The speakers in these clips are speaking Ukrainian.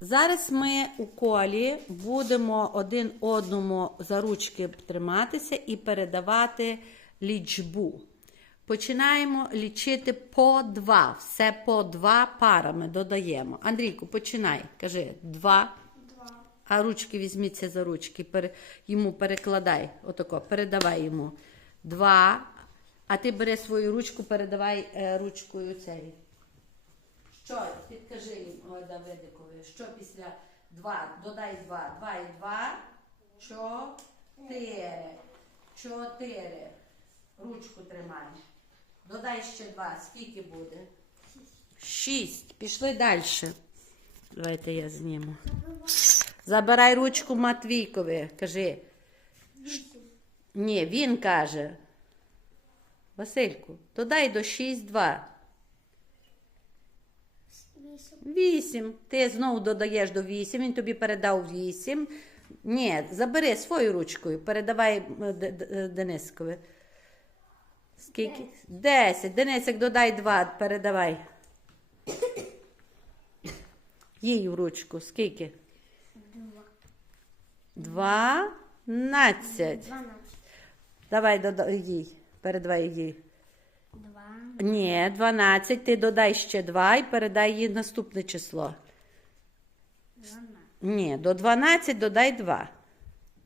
Зараз ми у колі будемо один одному за ручки триматися і передавати лічбу. Починаємо лічити по два. Все по два парами додаємо. Андрійку, починай. Кажи два. А ручки візьміться за ручки. пере- Йому перекладай. Отако, передавай йому. Два. А ти бери свою ручку, передавай е, ручкою цей. Що? Підкажи їм, ой, Давидикові, що після два? Додай два. Два і два. Чотири. Чотири. Ручку тримай. Додай ще два. Скільки буде? Шість. Пішли далі. Давайте я зніму. Забирай ручку Матвійкові. Кажи. Ні, він каже. Васильку, додай до 6, 2. Вісім. Ти знову додаєш до 8, він тобі передав 8. Ні, забери свою ручкою, передавай е, Денискові. Скільки? 10. Денисик, додай 2, передавай. Їй в ручку. Скільки? Два. 12. Дванадцять. Давай додай їй. Передавай їй. Ні, 12. Ти додай ще 2 і передай їй наступне число. Дванадцять. Ні, до 12 додай 2.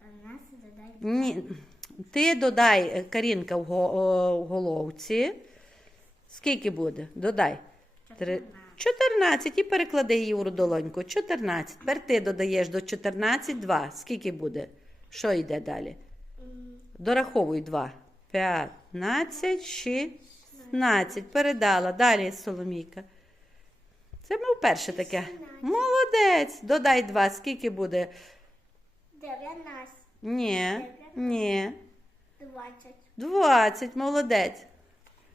Дванадцять додай. Ні. Ти додай Карінка в, головці. Скільки буде? Додай. Три- 14 і переклади її у долоньку. 14. Тепер ти додаєш до 14 2. Скільки буде? Що йде далі? Дораховуй 2. 15, 16. Передала. Далі Соломійка. Це ми вперше таке. Молодець. Додай 2. Скільки буде? Дев'ятнадцять. Ні. Ні. Двадцять. 20. Молодець.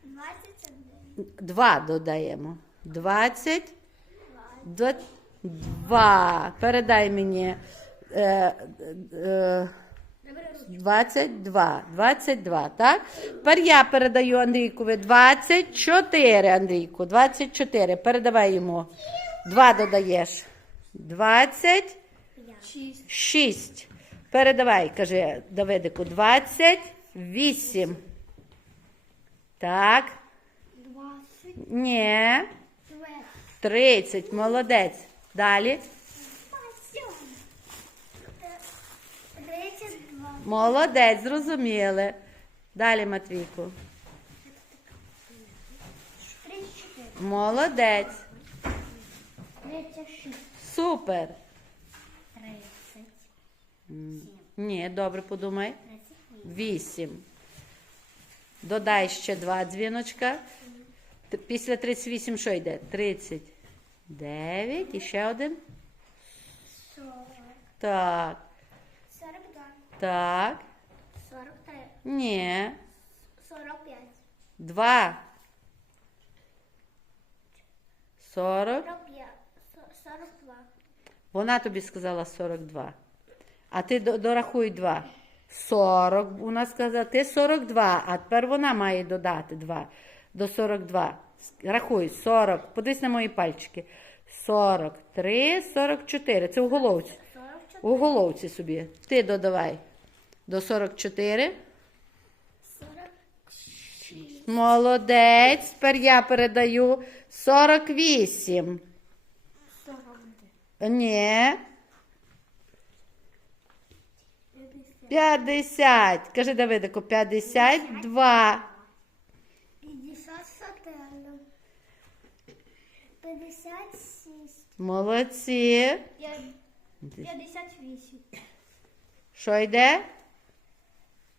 Двадцять один. 2 додаємо. 20. 2. Передай мені. Е, е. 22. 22, так? Тепер я передаю Андрійкові 24, Андрійку. 24. Передавай йому. 2 додаєш. 26. Шість. Передавай, каже Давидику. 28. Так. Ні. 30. Молодець. Далі. Сім. Тридцять два. Молодець, зрозуміли. Далі, Матвійку. Молодець. Тридцять шість. Супер. Тридцять. Ні, добре подумай. Вісім. 8. Додай ще два дзвіночка. Після 38 що йде? 39 і ще один. Сорок. Так. Два. Так. Сорок три. Ні. Сорок п'ять. 2. 40. Сорок п'ять. Со- Сорок два. Вона тобі сказала 42. А ти до- дорахуй 2. 40. Вона сказала, ти 42, а тепер вона має додати 2 до 42. Рахуй, 40. Подивись на мої пальчики. 43, 44. Це у головці. Сорок чотири. У головці собі. Ти додавай до 44. Сорок шість. Молодець. Тепер я передаю 48. Сорок один. Ні. П'ятдесят. 50. Кажи Давидику, 52. П'ятдесят чотири. П'ятдесят шість. Молодці. П'ят- П'ятдесят вісім. Що йде?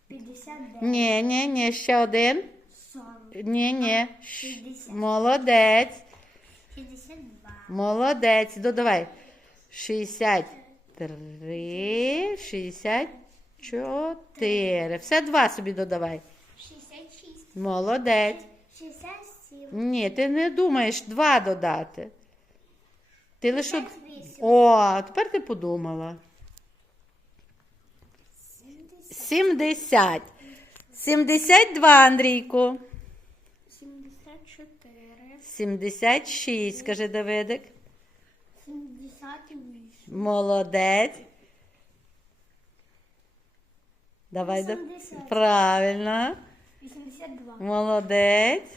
П'ятдесят дев'ять. Ні, ні, ні, ще один. Сорок. Ні, ні. Ш- Шістдесят. Молодець. П'ятдесят два. Молодець. Додавай. 63, 64. Все два собі додавай. Шістдесят шість. Молодець. Шістдесят сім. Ні, ти не думаєш два додати. Ти лише. од-. О, тепер ти подумала. Сімдесят. 70. 72, Андрійку. Сімдесят чотири. 76, каже Давидик. Сімдесят писати вісім. Молодець. Давай до... Вісімдесят. Правильно. 82. Молодець.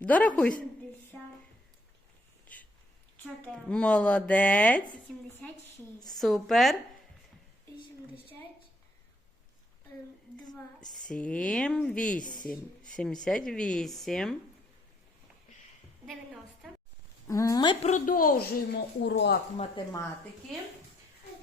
Дорахуй. 84. Молодець. 86. Супер. 82. Сім, вісім. Сімдесят вісім. 90. Ми продовжуємо урок математики.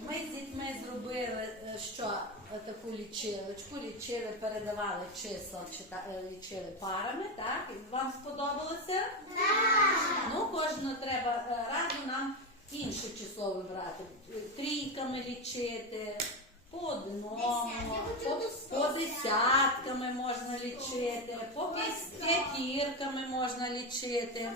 Ми з дітьми зробили е, що Е, таку лічилочку, лічили, передавали числа, е, лічили парами, так? І вам сподобалося? Так! Ну, кожного треба разом нам інше число вибрати. Трійками лічити, по одному, по, по десятками можна лічити, по п'ятірками можна лічити.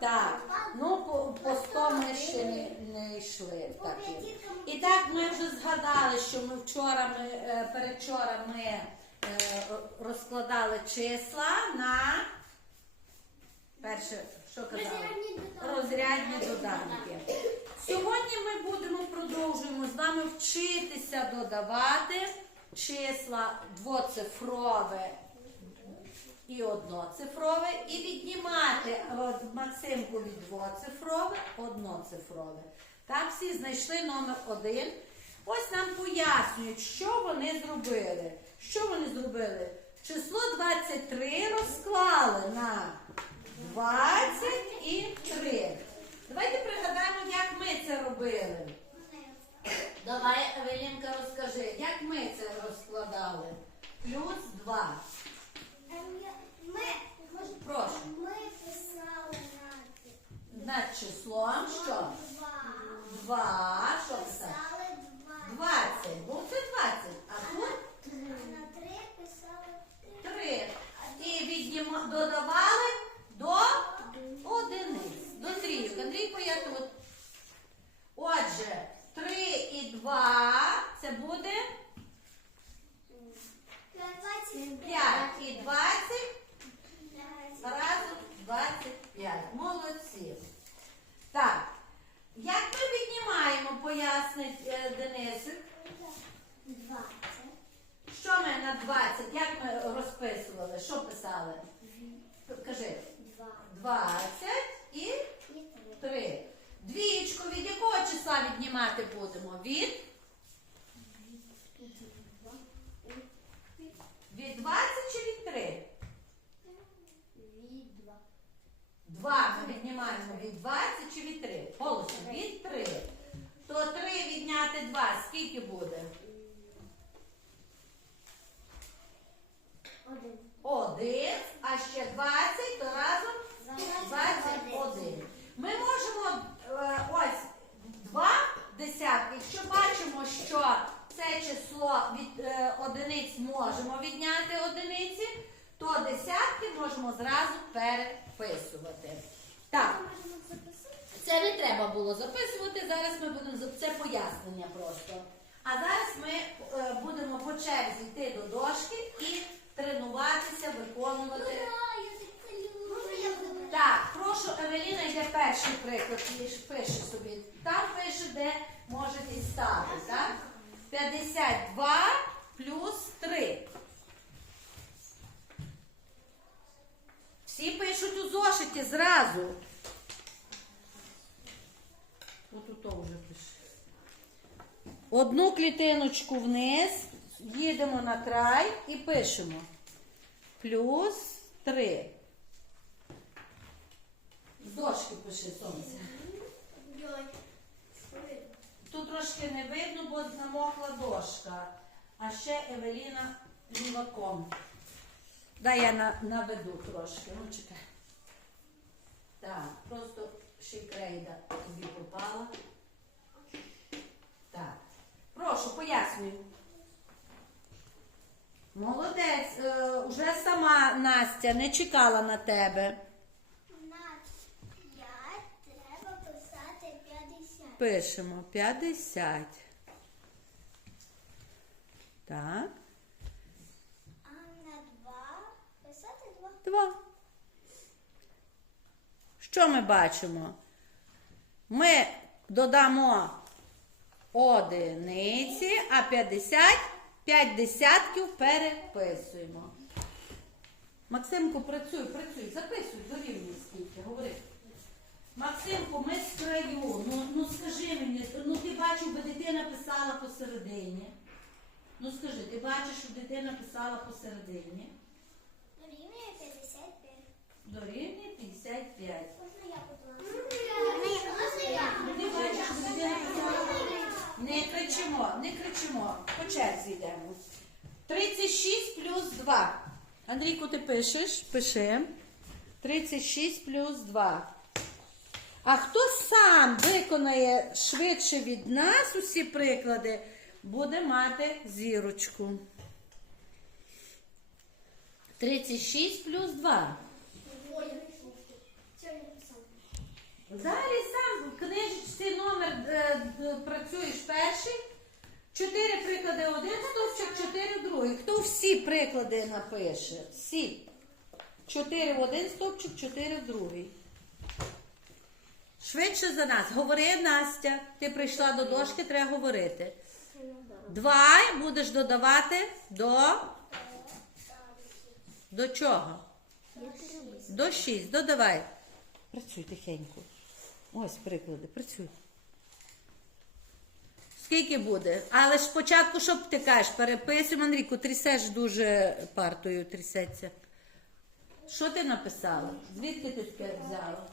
Так, ну по, по 100 ми ще не, не йшли. такі. І так ми вже згадали, що ми вчора, ми, е, передвчора ми е, розкладали числа на перше, що казали? Розрядні доданки. Сьогодні ми будемо продовжуємо з вами вчитися додавати числа двоцифрове і одноцифрове, і віднімати Максимку від двоцифрове, одноцифрове. Так, всі знайшли номер один. Ось нам пояснюють, що вони зробили. Що вони зробили? Число 23 розклали на 20 і 3. Давайте пригадаємо, як ми це робили. Давай, Евелінка, розкажи, як ми це розкладали? Плюс два. Ми, Прошу. ми писали на Над числом що? два. Два. Що? Писали два. 20. Бо це 20. А тут А на три писали три. 3. І віднімо, додавали до одиниць. До трійок. Андрійко, я тут. Отже, 3 і 2 це буде Двадцять 5 і 20 разом 25. Молодці. Так. Як ми віднімаємо, пояснить е, Денисик. Двадцять. Що ми на 20? Як ми розписували? Що писали? Кажи. Два. 20 і І три. 3. Двічку від якого числа віднімати будемо? Від? Два. Від 20 чи від 3? Від два. 2 ми віднімаємо від 20 чи від 3? Голосно, від 3. То 3 відняти 2, скільки буде? Один. 1, а ще 20, то разом 21. Ми можемо е, ось два десятки. Якщо бачимо, що це число від е, одиниць можемо відняти одиниці, то десятки можемо зразу переписувати. Так, це не треба було записувати. Зараз ми будемо це пояснення просто. А зараз ми е, будемо по черзі йти до дошки і тренуватися, виконувати. Так, прошу, Евеліна йде перший приклад, пише собі. Там пише, де можете стати, так? 52 плюс 3. Всі пишуть у зошиті зразу. От тут вже пише. Одну клітиночку вниз, їдемо на край і пишемо. Плюс 3. З дошки пиши сонце. Тут трошки не видно, бо намокла дошка. А ще Евеліна ліваком. Дай я наведу трошки. Ну, чекай. Так, просто ще крейда тобі попала. Так. Прошу, пояснюй. Молодець. Е, уже сама Настя не чекала на тебе. На п'ять треба писати п'ятдесят. Пишемо 50. Так, А на два писати два. 2. Що ми бачимо? Ми додамо одиниці, а 50 5 десятків переписуємо. Максимку, працюй, працюй, записуй, дорівнюй скільки, говори. Максимку, ми з краю. Ну, ну скажи мені, ну ти бачив, би дитина писала посередині. Ну скажи, ти бачиш, що дитина писала посередині. Дорівнює 55. Дорівнює 55. Можна я, будь ласка? Можна я? Ти бачиш, що дитина писала. Не кричимо, не кричимо. По черзі йдемо. 36 плюс 2. Андрійку, ти пишеш? Пиши. 36 плюс 2. А хто сам виконає швидше від нас усі приклади, буде мати зірочку. 36 плюс 2. Ой, Що я написала? Далі сам в книжечці номер е, працюєш перший. Чотири приклади один стовпчик, чотири другий. Хто всі приклади напише? Всі. Чотири в один стовпчик, чотири в другий. Швидше за нас. Говори, Настя. Ти прийшла до дошки, треба говорити. Два будеш додавати до. До чого? До 6. Додавай. Працюй тихенько. Ось приклади, працюй. Скільки буде? Але ж спочатку, що ти кажеш, переписуємо, Андрійку, трясеш дуже партою, трясеться. Що ти написала? Звідки ти таке взяла?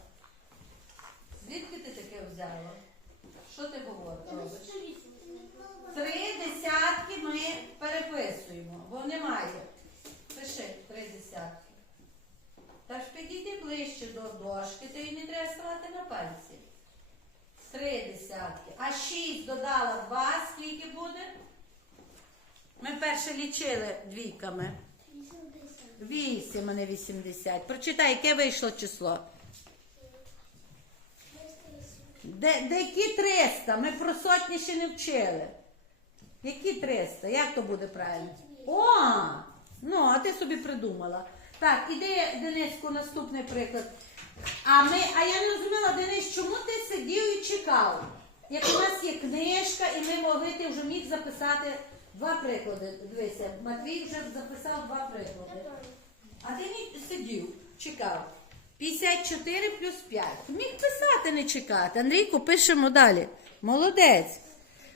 Звідки ти таке взяла? Що ти говориш? Три десятки ми переписуємо, бо немає. Пиши три десятки. Та ж підійди ближче до дошки, то й не треба ставати на пальці. Три десятки. А шість додала два, скільки буде? Ми перше лічили двійками. 80. Вісім, а не вісімдесят. Прочитай, яке вийшло число. Де, де які 300? Ми про сотні ще не вчили. Які 300? Як то буде правильно? О! Ну, а ти собі придумала. Так, іди, Дениску, наступний приклад. А ми, а я не розуміла, Денис, чому ти сидів і чекав? Як у нас є книжка, і ми могли, ти вже міг записати два приклади. Дивися, Матвій вже записав два приклади. А ти сидів, чекав. 54 плюс 5. Міг писати, не чекати. Андрійку, пишемо далі. Молодець.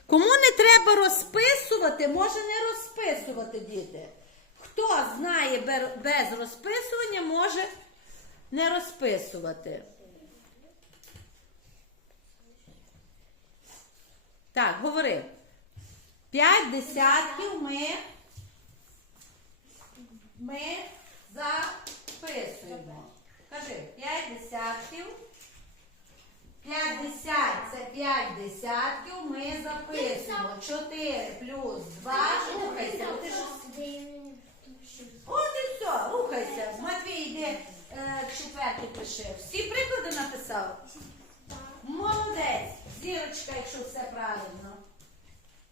Кому не треба розписувати, може не розписувати, діти. Хто знає без розписування, може не розписувати. Так, говори. П'ять десятків ми, ми записуємо. Кажи, п'ять десятків. П'ятдесят це п'ять десятків ми записуємо. Чотири плюс два. Рухайся. бо ти ж- От і все, рухайся. Матвій, йди е, четвертий пиши. Всі приклади написав? Молодець. Зірочка, якщо все правильно.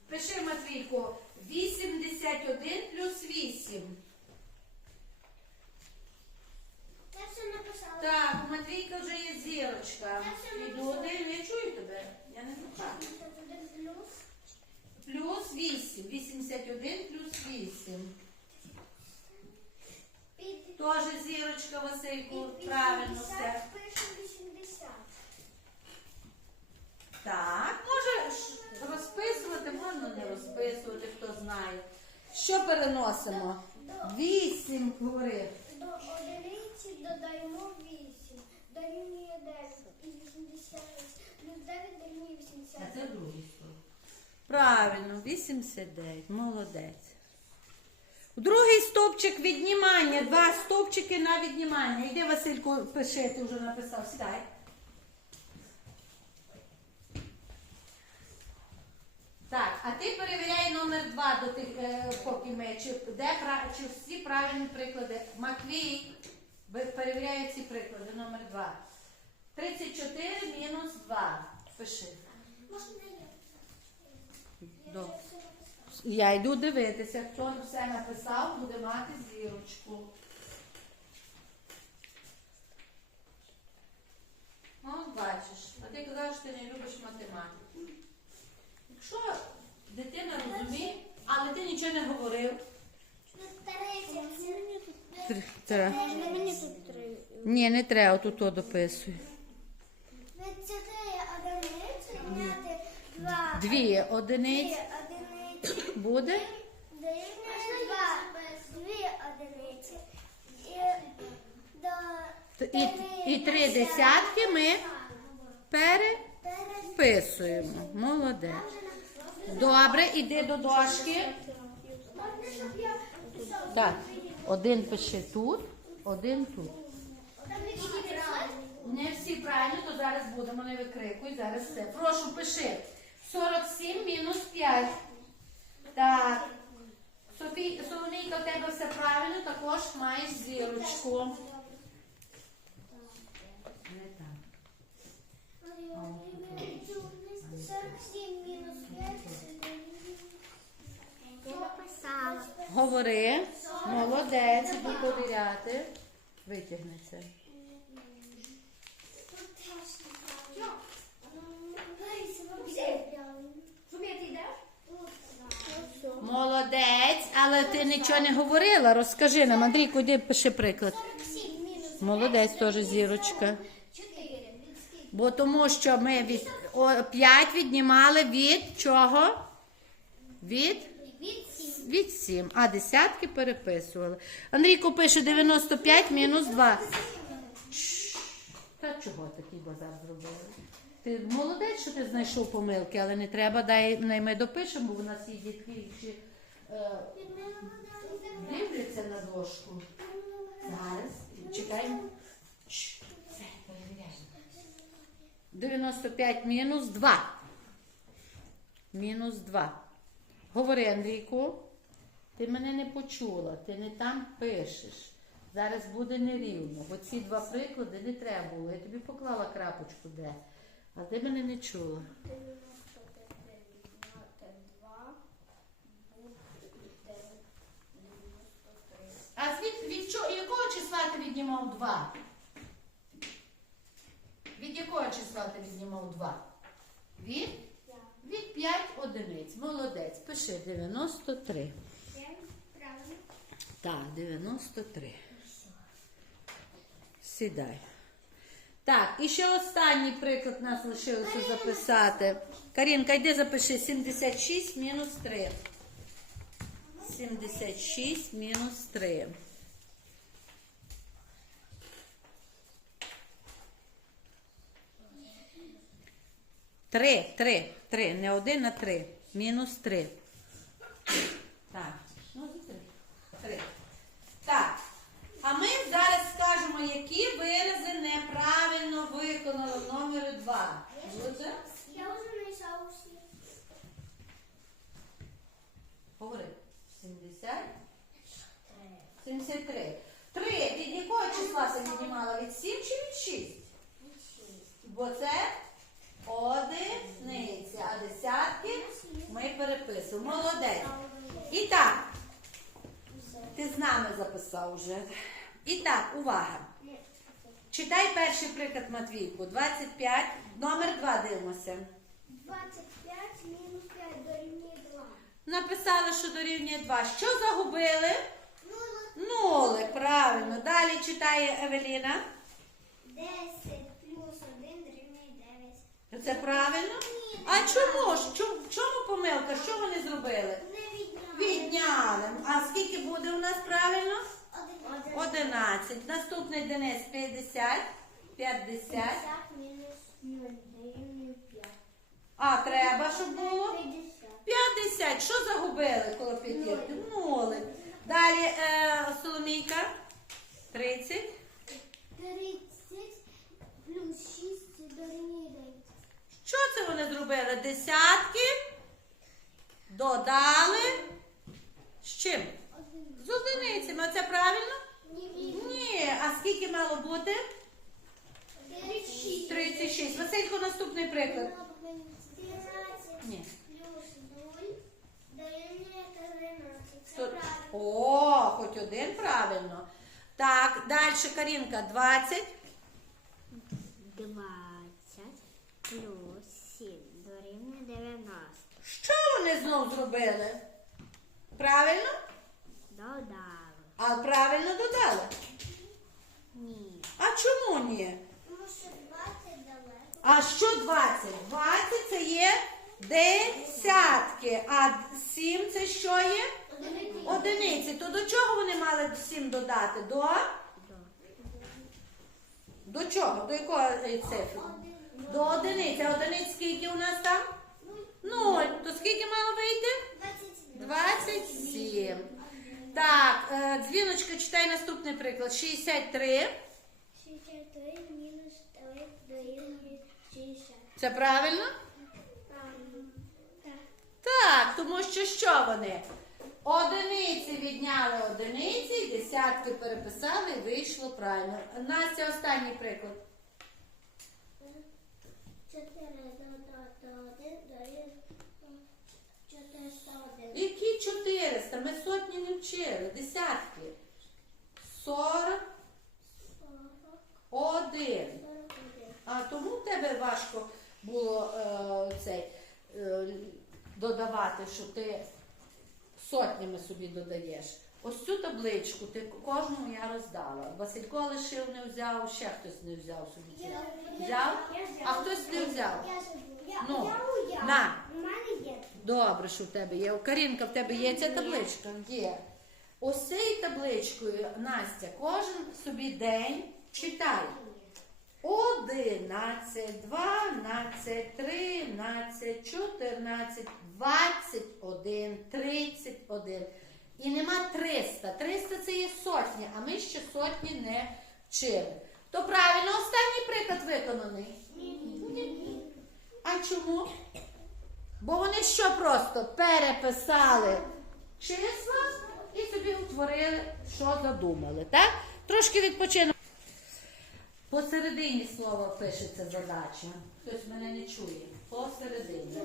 Пиши, Матвійку, 81 плюс 8. Я все написала. Так, у Матвійка вже є зірочка. Я все написала. один, я чую тебе. Я не знаю. 51 плюс. Плюс 8. 81 плюс 8. Тоже зірочка, Васильку. Правильно все. пишу 80. Так, може розписувати, можна не розписувати, хто знає. Що переносимо? Вісім, говори. До одиниці додаємо 8. Дорівнює 10 і 80. Плюс 9 дорівнює 80. А це другий стовп. Правильно, 89. Молодець. Другий стовпчик віднімання. Два стовпчики на віднімання. Іди, Васильку, пиши, ти вже написав. Сідай. Так, а ти перевіряй номер два до тих, е, поки ми, чи, де, чи всі правильні приклади. Матвій ви- перевіряє ці приклади, номер два. 34 мінус 2. Пиши. Можна я? Я Я йду дивитися, хто все написав, буде мати зірочку. Ну, бачиш, а ти казав, що ти не математики. Якщо дитина розуміє, але ти нічого не говорив. Три- три. Мені тут три. Ні, не треба, тут то дописуй. Від чотири одиниці відняти два. Дві одиниці. Буде. І, І, три десятки ми переписуємо. Молодець. Добре, іди до дошки. Так, один пиши тут, один тут. Не всі правильно, то зараз будемо, не викрикуй, зараз все. Прошу, пиши. 47 мінус 5. Так. Соломійка, у тебе все правильно, також маєш зірочку. Не так. 47 мінус 5. Я написала. Говори. Молодець, іди повіряти. Витягни це. Тут теж неправильно. Щоб я ти йдеш? Молодець, але ти нічого не говорила. Розкажи нам, Андрійку, іди пиши приклад. Молодець, теж зірочка. Бо тому що ми від 5 віднімали від чого? Від? Від 7. Від 7. А десятки переписували. Андрійко пише 95 мінус 2. Та чого такий базар зробили? Ти молодець, що ти знайшов помилки, але не треба, дай ми допишемо, бо в нас є дітки, які е, дивляться на дошку. Зараз чекаємо. Чш, все, перевіряємо. 95 мінус 2. Мінус 2. Говори, Андрійку. Ти мене не почула, ти не там пишеш. Зараз буде нерівно. Бо ці два приклади не треба було. Я тобі поклала крапочку де. А ти мене не чула. А від, від чого, якого числа ти віднімав 2? Від якого числа ти віднімав 2? Від? Від 5 одиниць. Молодець. Пиши 93. Правильно. Так, 93. Сідай. Так, і ще останній приклад нас лишилося записати. Карінка, йди запиши 76 мінус 3. 76 мінус 3. Три, три, три, не один, а три. Мінус три. Так, ну три. Три. Так. А ми зараз скажемо, які вирази неправильно виконали в номері 2. Буде? Я вже знайшла усі. Говори. 70. 73. Три. Від якого числа ти віднімала? Від 7 чи від 6? Бо це одиниця, а десятки ми переписуємо. Молодець. І так, ти з нами записав вже. І так, увага. Читай перший приклад Матвійку. 25, номер 2 дивимося. 25 мінус 5 дорівнює 2. Написали, що дорівнює 2. Що загубили? Ну, Нулик, правильно. Далі читає Евеліна. 10 плюс 1 дорівнює 9. Це правильно? А чому ж? Чому, в чому помилка? Що вони зробили? Не відняли. Відняли. А скільки буде у нас правильно? 11. 11. Наступний Денис 50. 50. 50 мінус 0 дорівнює 5. А треба, щоб було? 50. 50. Що загубили коло п'ятірки? Нулик. Далі е, Соломійка. 30. 30 плюс 6 дорівнює 9. Що це вони зробили? Десятки додали з чим? З одиницями. Оце правильно? Ні, Ні. А скільки мало бути? 36. 36. Василько, наступний приклад. 13 Ні. плюс 0 дорівнює 13. Це Сто- правильно. О, хоч один правильно. Так, далі Карінка, 20. 20 плюс 7 дорівнює 90. Що вони знов зробили? Правильно? Додали. А правильно додали. Ні. А чому ні? Тому що 20 далеко. А що 20? 20 це є десятки, а 7 це що є? Одиниці. То до чого вони мали 7 додати? До? До чого? До якої е, цифри? До одиниці. А одиниць скільки у нас там? Нуль. То скільки мало вийти? 27. Так, е, дзвіночка, читай наступний приклад. 63. 63 мінус 3 дорівнює 60. Це правильно? Правильно. Так. Так, тому що що вони? Одиниці відняли одиниці, десятки переписали вийшло правильно. Настя, останній приклад. 4 додати 1 дорівнює 401. Які 400? Ми сотні не вчили. Десятки. 41. 41. А тому тебе важко було е, цей, е, додавати, що ти сотнями собі додаєш. Ось цю табличку ти кожному я роздала. Василько лишив, не взяв, ще хтось не взяв собі. Взяв? А хтось не взяв. Я забув. Я, Ну, я на. У мене є. Добре, що в тебе є. Карінка, в тебе є ця табличка? Є. Ось цією табличкою, Настя, кожен собі день читає. 11, 12, 13, 14, 21, 31. І нема 300. 300 це є сотні, а ми ще сотні не вчили. То правильно, останній приклад виконаний. Ні. А чому? Бо вони що просто переписали числа і собі утворили, що задумали. Так? Трошки відпочинемо. Посередині слова пишеться задача. Хтось мене не чує. Посередині.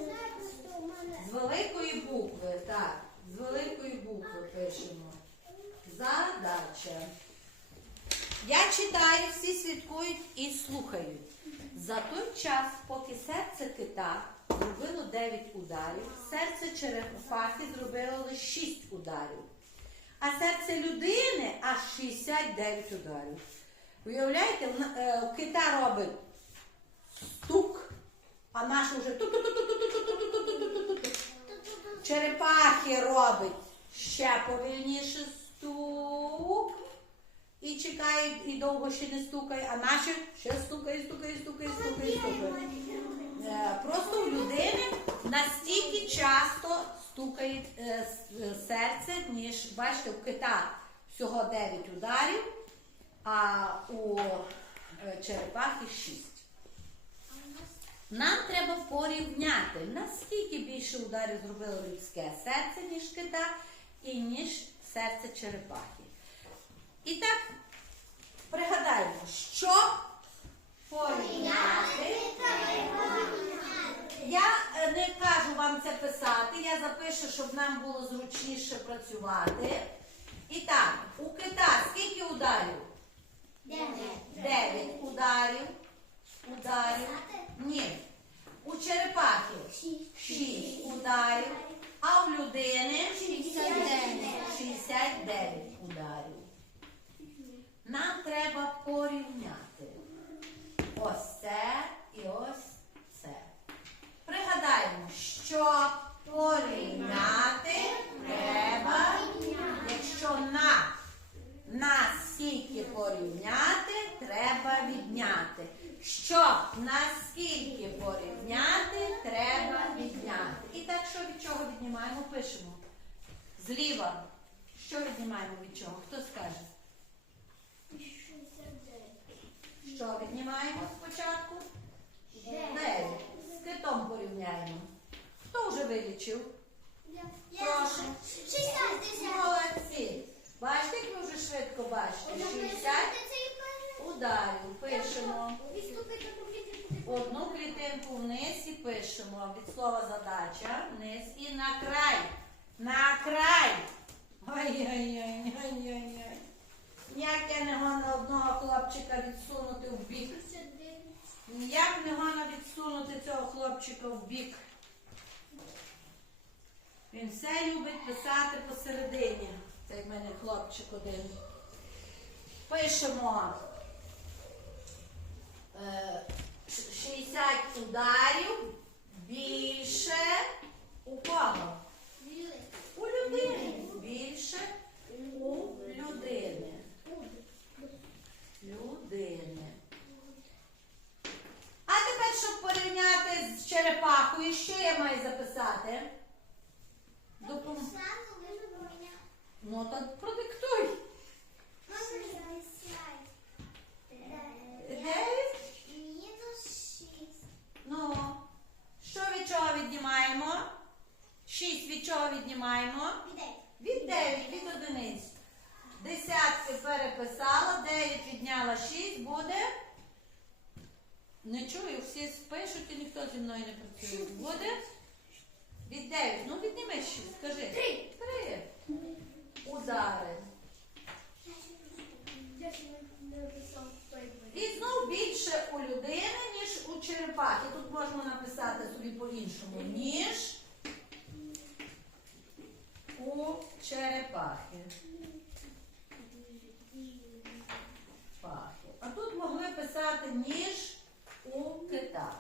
З великої букви, так, з великої букви пишемо. Задача. Я читаю, всі слідкують і слухають. За той час, поки серце кита зробило 9 ударів, серце черепахи зробило лише 6 ударів, а серце людини аж 69 ударів. Уявляєте, е, кита робить стук, а наше вже черепахи робить ще повільніше стук. І чекає, і довго ще не стукає, а наші ще стукає, стукає, стукає, стукає, стукає. Е, Просто у людини настільки часто стукає е, е, серце, ніж бачите, у кита всього 9 ударів, а у черепахи 6. Нам треба порівняти, наскільки більше ударів зробило людське серце, ніж кита, і ніж серце черепахи. І так, пригадаємо, що порівняти. Я е, не кажу вам це писати, я запишу, щоб нам було зручніше працювати. І так, у кита скільки ударів? Дев'ять ударів. Ударів. Ні. У черепахи шість ударів, а у людини 69 ударів. Нам треба порівняти. Ось це і ось це. Пригадаємо, що порівняти треба, якщо на наскільки порівняти, треба відняти. Що наскільки порівняти, треба відняти. І так, що від чого віднімаємо, пишемо. Зліва. Що віднімаємо від чого? Хто скаже? Що віднімаємо спочатку? Дев'ять. З китом порівняємо. Хто вже вилічив? Прошу. Молодці. Бачите, як ви вже швидко бачите? 60 ударів. Пишемо. Одну клітинку вниз і пишемо. Від слова задача. Вниз і на край. На край. Ой-ой-ой. Як я не можу одного хлопчика відсунути в бік. Ніяк не можна відсунути цього хлопчика в бік. Він все любить писати посередині. Цей в мене хлопчик один. Пишемо е, 60 ударів більше у кого? У людини. Більше у людини. Людини. А тепер, щоб порівняти з черепахою, що я маю записати? Допом... Ну, то продиктуй. Дев'ять. Ну, що від чого віднімаємо? Шість від чого віднімаємо? Від 9, від одиниць. Десятки переписала, 9 відняла 6, буде. Не чую, всі спишуть і ніхто зі мною не працює. Буде? Від 9. Ну відніми 6, скажи. Три. Три. Удари. І знов більше у людини, ніж у черепахи. Тут можна написати собі по-іншому, ніж у черепахи. Пахи. А тут могли писати ніж у кита.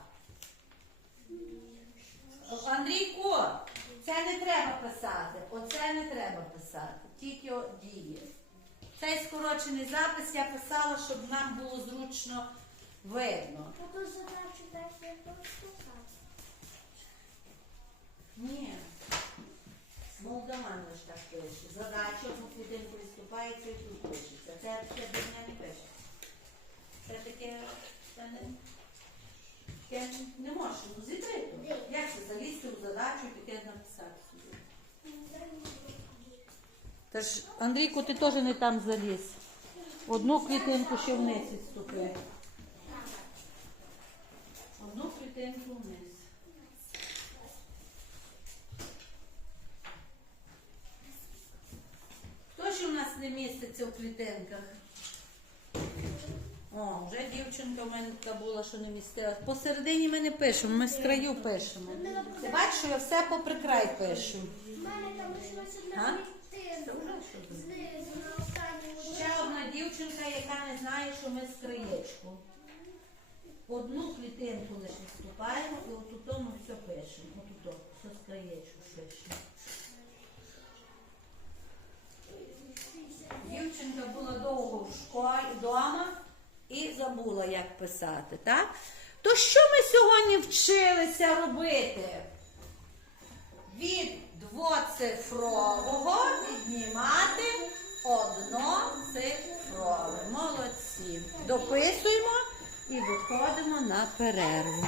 Андрійко, це не треба писати. Оце не треба писати. Тільки дії. Цей скорочений запис я писала, щоб нам було зручно видно. Ні. Молдаван лише так пише. Задача одну клітинку відступається і тут пишеться. Це таке дурня не пише. Це таке, це не, таке не можна. Ну, зітрито. Як це залізти в задачу і таке написати собі? Тож, Андрійку, ти теж не там заліз. Одну клітинку ще вниз відступи. Одну клітинку вниз. Хто ж у нас не міститься в клітинках? О, вже дівчинка в мене така була, що не містилась. Посередині ми не пишемо, ми з краю пишемо. Ти бачиш, я все попри край пишу. Ще одна дівчинка, яка не знає, що ми з. Одну клітинку лише вступаємо і отут ми все пишемо. Отут, все з краєчку пишемо. Дівчинка була довго в школі вдома і забула, як писати, так? То що ми сьогодні вчилися робити? Від двоцифрового віднімати одноцифрове. Молодці. Дописуємо і виходимо на перерву.